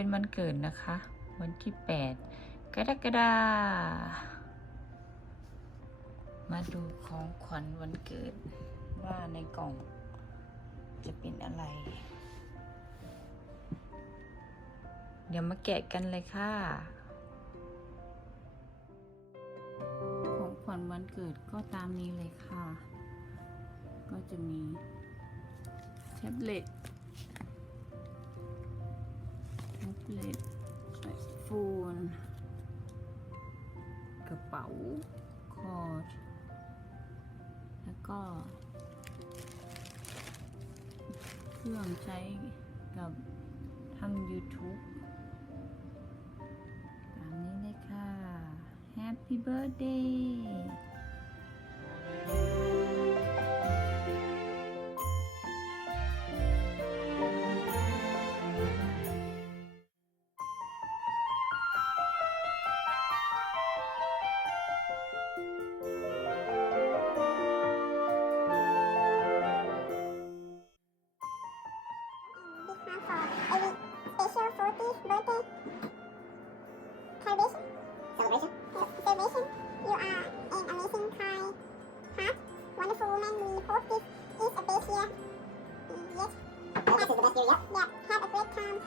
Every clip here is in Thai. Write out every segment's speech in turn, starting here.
เป็นวันเกิดนนะคะ วันที่ 8 กรกราดามาดูของขวัญวันเกิดว่าในกล่องจะเป็นอะไร เดี๋ยวมาแกะกันเลยค่ะ ของขวัญวันเกิดก็ตามนี้เลยค่ะ ก็จะมีแท็บเล็ตเล็ดไอโฟนกระเป๋า คอร์ดแล้วก็ เครื่องใช้กับทำ YouTube ตามนี้เลยค่ะ Happy Birthday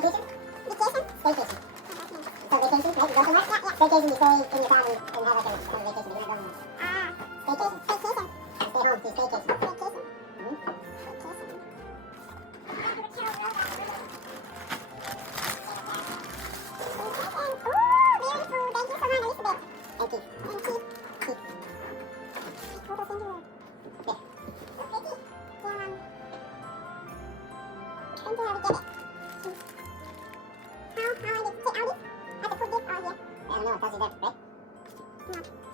vacation? Vacation. Staycation. vacation, gonna... vacation. Right. You gonna... Yeah, yeah. Vacation, you stay in your family gonna... and have like a, a fazer back-to-back.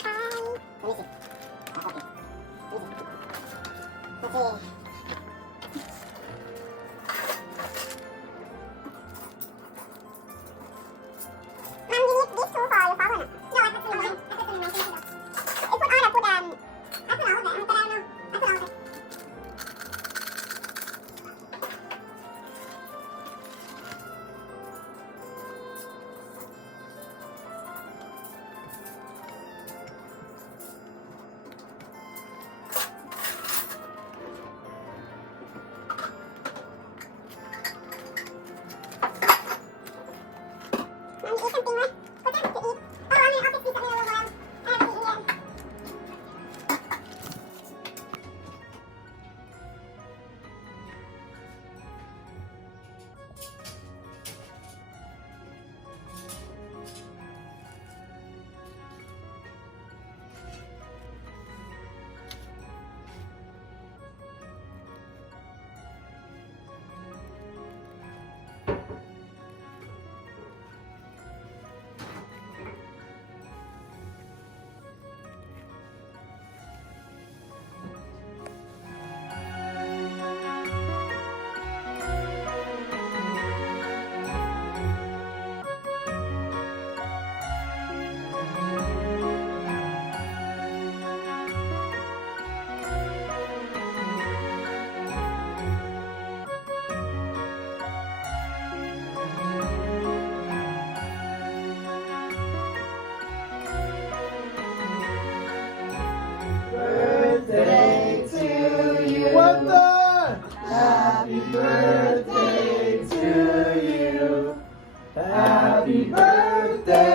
happy birthday.